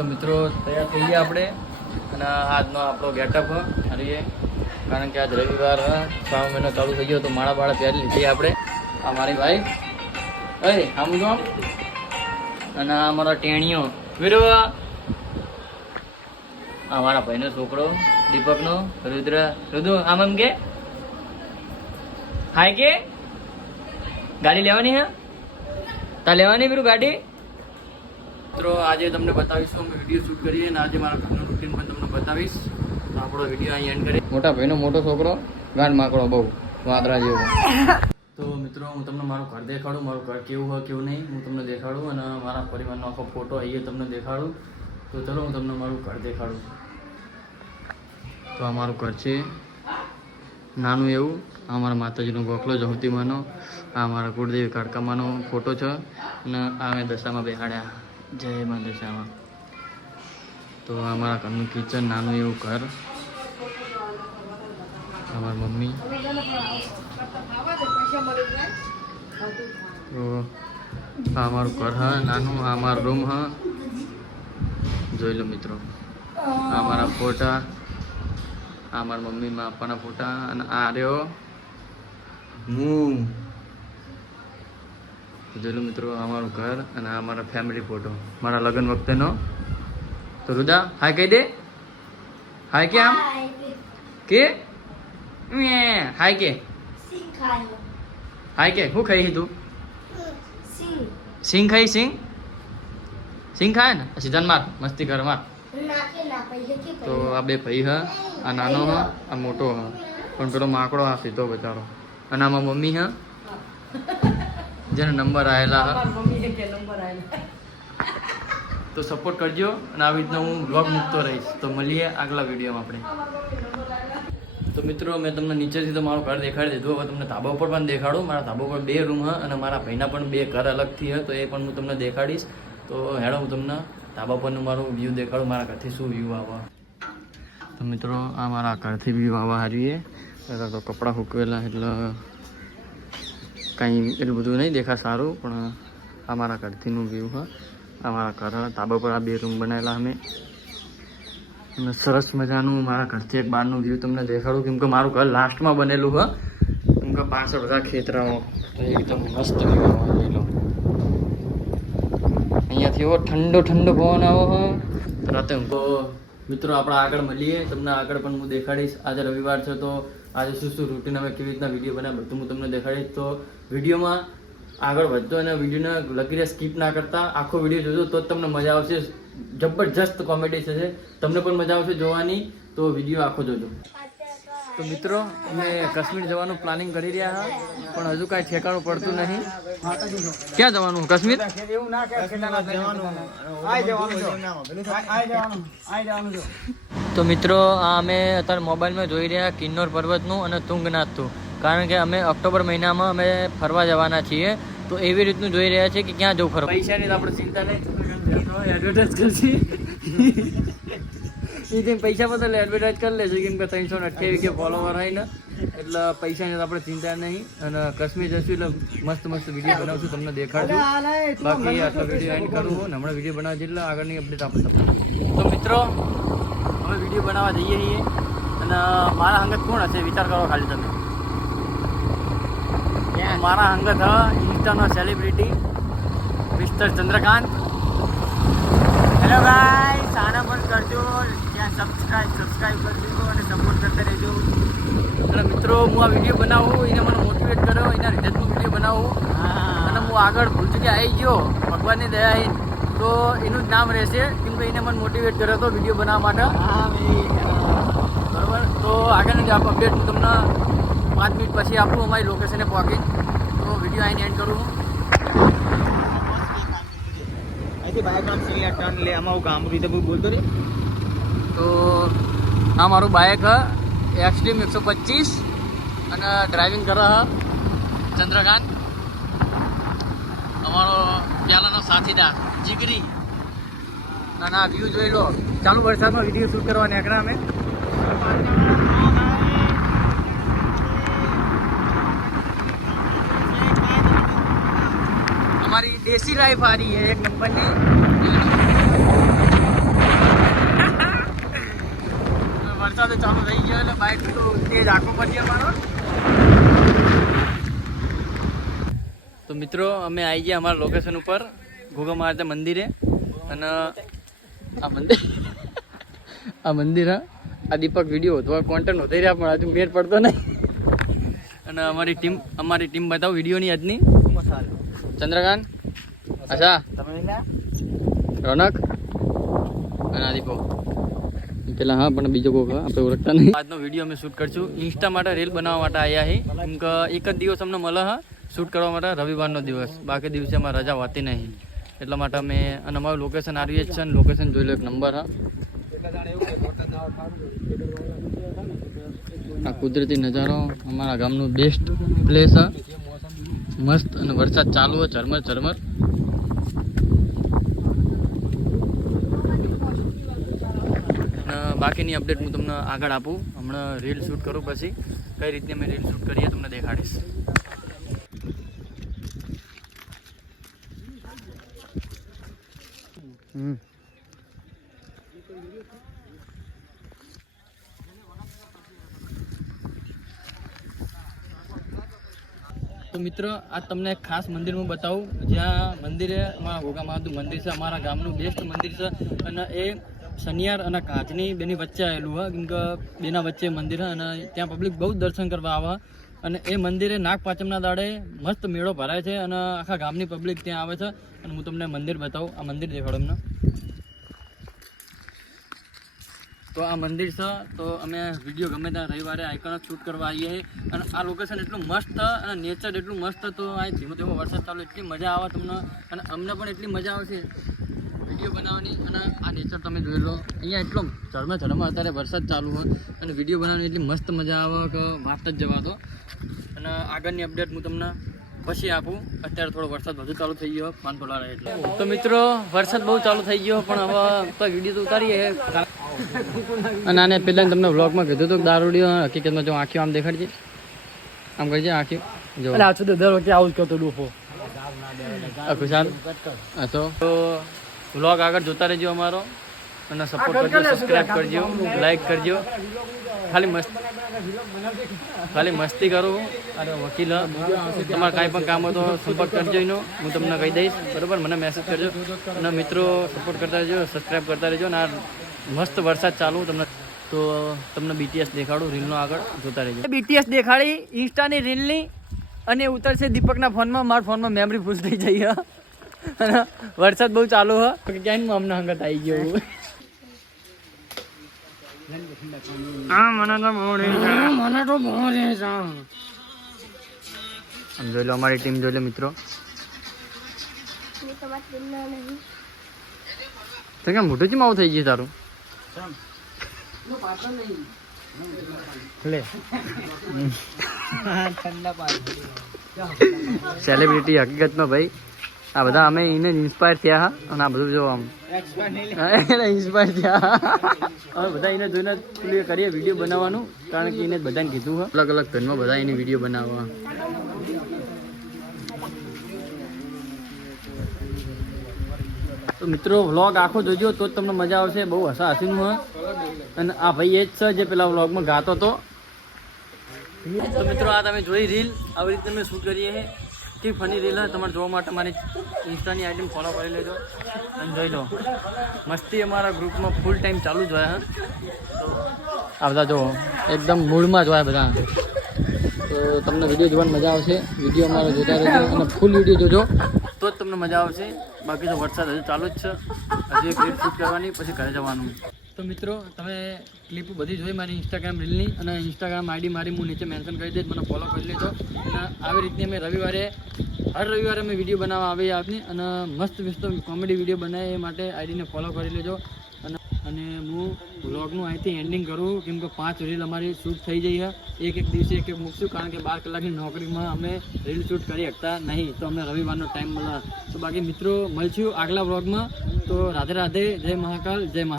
તો મિત્રો, તૈયાર થઈ ગયા આપણે. અને આજનો આપણો ગેટઅપ કરીએ કારણ કે આજ રવિવાર છ મહિનો ચાલુ થઈ ગયો, તો માળા બાળા પહેરી લીધી આપણે. આ મારી ભાઈ. અરે આમ જો અને આ અમારો ટેણીઓ. વીરો! આ મારા ભાઈનો છોકરો, દીપકનો, રુદ્ર. રુદુ, આમ એમ કે? હાય કે? ગાડી લેવાની હે? તા લેવાની બીરું ગાડી? મિત્રો આજે તમને બતાવીશું અમે વીડિયો શૂટ કરીએ અને આજે મારા ઘરનું રૂટીન પણ તમને બતાવીશ. આપણો વીડિયો અહીં એન્ડ કરીએ. મોટા ભાઈનો મોટો છોકરો ગાંડ માકડો બહુ વાદરા જેવો. તો મિત્રો હું તમને મારું ઘર દેખાડું. મારું ઘર કેવું હોય કેવું નહીં હું તમને દેખાડું અને મારા પરિવારનો આખો ફોટો અહીંયા તમને દેખાડું. તો ચલો હું તમને મારું ઘર દેખાડું. તો આ મારું ઘર છે. નાનું એવું. આ મારા માતાજીનો ગોખલો જહુતીમાંનો આ મારા કુળદેવી કાળકામાંનો ફોટો છે. અને આ મેં દશામાં બેહાડ્યા. જય માતા શ્યામા તો અમારા ઘરનું કિચન નાનું એવું ઘર. આ મમ્મી. તો આ અમારું ઘર હ, નાનું આ મારું રૂમ હ. જોઈ લો મિત્રો. આ મારા ફોટા, આ મારા મમ્મી માં ફોટા અને આ રહ્યો. હું. તો જોઈ મિત્રો આ મારું ઘર અને આ મારા ફેમિલી ફોટો મારા લગ્ન વખતેનો. તો રુદા હાય કહી દે. હાય કે આમ? કે? હાય કે? હાય કે? શું ખાઈ તું? સિંગ ખાઈ સિંગ સિંગ ખાય ને? સીધા માર. મસ્તી કર માર. તો આ બે ભાઈ હ આ નાનો હ આ મોટો હ. પણ પેલો માકડો આ સીધો બચારો. અને આમાં મમ્મી હ જેને નંબર આવેલા તો સપોર્ટ કરજો અને આવી રીતના હું બ્લોગ મૂકતો રહીશ. તો મળીએ આગલા વિડીયોમાં આપણે. તો મિત્રો મેં તમને નીચેથી તો મારું ઘર દેખાડી દીધું. હવે તમને ધાબા ઉપર પણ દેખાડું. મારા ધાબા પર બે રૂમ હા અને મારા ભાઈના પણ બે ઘર અલગથી હ. તો એ પણ હું તમને દેખાડીશ. તો હેડો હું તમને ધાબા પરનું મારું વ્યૂ દેખાડું. મારા ઘરથી શું વ્યૂ આવે. તો મિત્રો આ મારા ઘરથી વ્યૂ આવવા હારીએ. તો કપડાં સૂકવેલા એટલે કાંઈ એટલું બધું નહીં દેખા સારું, પણ અમારા ઘરથીનું વ્યૂ હા. અમારા ઘર. ધાબા પર આ બે રૂમ બનાવેલા અમે. અને સરસ મજાનું મારા ઘરથી એક બહારનું વ્યૂ તમને દેખાડું, કેમ કે મારું ઘર લાસ્ટમાં બનેલું હા. કેમ કે પાછળ બધા ખેતરાઓ. એકદમ મસ્ત વ્યૂ આવવા અહીંયાથી એવો ઠંડો ઠંડો પવન આવો હ. રાતે મિત્રો, આપણે આગળ મળીએ. તમને આગળ પણ હું દેખાડીશ. આજે રવિવાર છે તો આજે શું શું રૂટીન અમે કેવી રીતના વીડિયો બનાવ્યા બધું હું તમને દેખાડીશ. તો વિડીયોમાં આગળ વધતો અને વિડીયોને લગીને સ્કીપ ના કરતા. આખો વીડિયો જોજો તો જ તમને મજા આવશે. જબરજસ્ત કોમેડી છે તમને પણ મજા આવશે જોવાની. તો વીડિયો આખો જોજો. તો મિત્રો, અમે કાશ્મીર જવાનું પ્લાનિંગ કરી રહ્યા હતા પણ હજુ કાંઈ ઠેકાણું પડતું નહીં. ક્યાં જવાનું, કાશ્મીર? તો મિત્રો, આ અમે અત્યારે મોબાઈલમાં જોઈ રહ્યા કિન્નોર પર્વતનું અને તુંગનાથનું. કારણ કે અમે ઓક્ટોબર મહિનામાં અમે ફરવા જવાના છીએ. તો એવી રીતનું જોઈ રહ્યા છે કે ક્યાં જવું ફરવા? પૈસાની આપણે ચિંતા નહીં. એડવર્ટાઇઝ કરશે એ પૈસા બદલે એડવર્ટાઇઝ કરી લેશે કેમ કે ત્રણસો ને અઠ્યાવીસ કે ફોલોવર હોય ને એટલે પૈસાની આપણે ચિંતા નહીં. અને કશ્મીર જશું એટલે મસ્ત મસ્ત વીડિયો બનાવશું તમને દેખાડશું. બાકી આટલો વીડિયો એન્ડ કરું હું હમણાં વીડિયો બનાવજો એટલે આગળની અપડેટ આપણે તો મિત્રો અમે વીડિયો બનાવવા જઈએ છીએ. અને મારા અંગત કોણ હશે વિચાર કરો ખાલી તમે. મારા અંગત ઇન્સ્ટાનો celebrity mister Chandrakant. Hello guys આના પણ કરજો. ત્યાં સબસ્ક્રાઇબ કરી કરજો અને સપોર્ટ કરતા રહેજો. એટલે મિત્રો હું આ વીડિયો બનાવું એને મને મોટિવેટ કર્યો એના લીધે હું વીડિયો બનાવું. અને હું આગળ ભૂલ ચૂકી આવી ગયો ભગવાનની દયા તો એનું જ નામ રહેશે કેમ કે એને મને મોટિવેટ કર્યો હતો વીડિયો બનાવવા માટે. બરાબર. તો આગળની જ અપડેટ હું તમને પાંચ મિનિટ પછી આપું અમારી લોકેશને પહોંચી. તો વીડિયો આવીને એન્ડ કરું અહીંથી બાઇક કામ સીધા ટર્ન લે આમાં હું ગામ રીતે બોલતો રે તો આ મારું બાઇક હ એક્સટ્રીમ એકસો પચીસ અને ડ્રાઇવિંગ કરે હ, ચંદ્રકાંત. અમારો પ્યાલાનો સાથીદાર, જીગરી. અને આ વ્યૂ જોઈ લો. ચાલુ વરસાદમાં વીડિયો શું કરવાની નીકળ્યા અમે. અમારી દેશી લાઈફ આ રહી છે, એક નંબરની જોઈ એટલે બાઇક તો તેજ આખો પછી અમારો તો મિત્રો અમે આવી ગયા અમારા લોકેશન ઉપર ઘોઘા મારતા મંદિરે. અને આ મંદિર આ મંદિર હા. આ દીપક વીડિયો તો કોન્ટેન્ટ હોતી રહ્યા પણ હજુ મેળ પડતો નહીં. અને અમારી ટીમ અમારી ટીમ બતાવો વિડીયોની આજની. ચંદ્રકાંત અચ્છા રોનક અને આદિપો પેલા હા, પણ બીજો કોક આપણે ઓળખતા નહીં. આજનો વીડિયો અમે શૂટ કરશું. ઇન્સ્ટા માટે રીલ બનાવવા માટે આવ્યા છે એક જ દિવસ અમને મળે, હા શૂટ કરવા માટે રવિવારનો દિવસ. બાકી દિવસે અમારે રજા હોતી નહીં. એટલા માટે અમે, અને અમારું લોકેશન આવ્યું જ છે, અને લોકેશન જોઈ લો એક નંબર હા. આ કુદરતી નજારો અમારા ગામનું બેસ્ટ પ્લેસ હા. મસ્ત અને વરસાદ ચાલુ હોય, ઝરમર ઝરમર અને બાકીની અપડેટ હું તમને આગળ આપું. હમણાં રીલ શૂટ કરું પછી કઈ રીતે મેં રીલ શૂટ કરીએ તમને દેખાડીશ. હમ. તો મિત્રો આ તમને એક ખાસ મંદિર હું બતાવું. જ્યાં મંદિરે ગોગા મહાદેવ મંદિર છે અમારા ગામનું બેસ્ટ મંદિર છે. અને એ શનિયાર અને કાચની બેની વચ્ચે આવેલું હોય, કેમ કે બેના વચ્ચે મંદિર અને ત્યાં પબ્લિક બહુ દર્શન કરવા આવે. અને એ મંદિરે નાગપાંચમના દાડે મસ્ત મેળો ભરાય છે અને આખા ગામની પબ્લિક ત્યાં આવે છે. અને હું તમને મંદિર બતાવું, આ મંદિર દેખાડો અમને. તો આ મંદિર છે, તો અમે વીડિયો ગમે ત્યાં રવિવારે આઈકન શૂટ કરવા આવીએ અને આ લોકેશન એટલું મસ્ત અને નેચર એટલું મસ્ત, તો આ ધીમો ધીમો વરસાદ ચાલુ, એટલી મજા આવે તમને. અને અમને પણ એટલી મજા આવશે. વીડિયો બનાવવાની અને આ નેચર તમે જોઈ લો. અહીંયા એટલો ઝરમર ઝરમર અત્યારે વરસાદ ચાલુ હોય અને વીડિયો બનાવવાની એટલી મસ્ત મજા આવે કે વાત જ જવા દો. અને આગળની અપડેટ હું તમને પછી આપું. અત્યારે થોડો વરસાદ વધુ ચાલુ થઈ ગયો પાન પલાળે એટલે. તો મિત્રો વરસાદ બહુ ચાલુ થઈ ગયો પણ હવે તો વીડિયો તો ઉતારીએ. અને આને પહેલાં તમને વ્લોગમાં કીધું હતું દારૂડીઓ હકીકતમાં જો આંખીઓ આમ દેખાડજે. આમ કરજે આંખીઓ. જો. એટલે આ તો દર વખતે આવું જ કરતો ડૂફો. ખુશાલ? હા તો તો. વ્લોગ આગળ જોતા રહેજો અમારો. અને સપોર્ટ કરજો સબસ્ક્રાઇબ કરજો લાઈક કરજો. ખાલી મસ્ત ખાલી મસ્તી કરું. અરે વકીલ તમારે કાંઈ પણ કામ હોય તો સંપર્ક કરજો એનો. હું તમને કહી દઈશ. બરાબર? મને મેસેજ કરજો. અને મિત્રો સપોર્ટ કરતા રહેજો સબસ્ક્રાઈબ કરતા રહેજો. અને આ મસ્ત વરસાદ ચાલુ. તમને તો તમને બીટીએસ દેખાડું રીલનો આગળ જોતા રહેજો. બીટીએસ દેખાડી ઇન્સ્ટાની રીલની અને ઉતરશે દીપકના ફોનમાં મારા ફોનમાં મેમરી ફૂલ થઈ જઈ. અને વરસાદ બહુ ચાલુ હ. ક્યાંય અમને હંગત આવી ગયો મને તો મને તો આમ જોઈ લો અમારી ટીમ જોઈ લો મિત્રો. તો કેમ મોટું જ માવું થઈ ગયું તારું? લે. સેલિબ્રિટી હકીકતમાં ભાઈ. આ બધા અમે એને ઇન્સ્પાયર થયા હા? અને આ બધું જો આમ. એને ઇન્સ્પાયર થયા અમે બધા એને જોઈને ક્લિયર કરીએ વીડિયો બનાવવાનું કારણ કે એને બધાને કીધું હોય અલગ અલગ ઘરમાં બધા એને વીડિયો બનાવવા. તો મિત્રો વ્લોગ આખો જોજો તો જ તમને મજા આવશે. બહુ હસા હસીનું હોય અને આ ભાઈ એ જ છે જે પેલા વ્લોગમાં ગાતો હતો. તો મિત્રો આ તમે જોઈ રીલ આવી રીતે અમે શું કરીએ કે ફની રીલ તમારે જોવા માટે મારી ઇન્સ્ટાની આઈડી ફોલો કરી લેજો. અને જોઈ લો, મસ્તી અમારા ગ્રુપમાં ફૂલ ટાઈમ ચાલુ જ હોય, હા. બધા જો, એકદમ મૂડમાં જ હોય બધા. તો તમને વીડિયો જોવાની મજા આવશે. વીડિયો અમારો જોતા રહેજો અને ફૂલ વીડિયો જોજો. તો જ તમને મજા આવશે. બાકી તો વરસાદ હજુ ચાલુ જ છે. હજુ એક રીલ શૂટ કરવાની, પછી ઘરે જવાનું. તો મિત્રો, તમે ક્લિપ બધી જોઈ મારી ઇન્સ્ટાગ્રામ રીલની અને ઇન્સ્ટાગ્રામ આઈડી મારી હું નીચે મેન્શન કરી દઈશ, મને ફોલો કરી લેજો. અને આવી રીતની અમે રવિવારે, હર રવિવારે અમે વીડિયો બનાવવા આવી આપની અને મસ્ત મસ્ત કોમેડી વીડિયો બનાવે એ માટે આઈડીને ફોલો કરી લેજો. અને અને હું વ્લોગનું અહીંથી એન્ડિંગ કરું, કેમ કે પાંચ રીલ અમારી શૂટ થઈ જઈ છે. એક એક દિવસે એક એક મૂકશું, કારણ કે બાર કલાકની નોકરીમાં અમે રીલ શૂટ કરી શકતા નહીં, તો અમને રવિવારનો ટાઈમ મળે. તો બાકી મિત્રો, મળશું આગલા વ્લોગમાં તો રાધે રાધે, જય મહાકાલ, જય મહા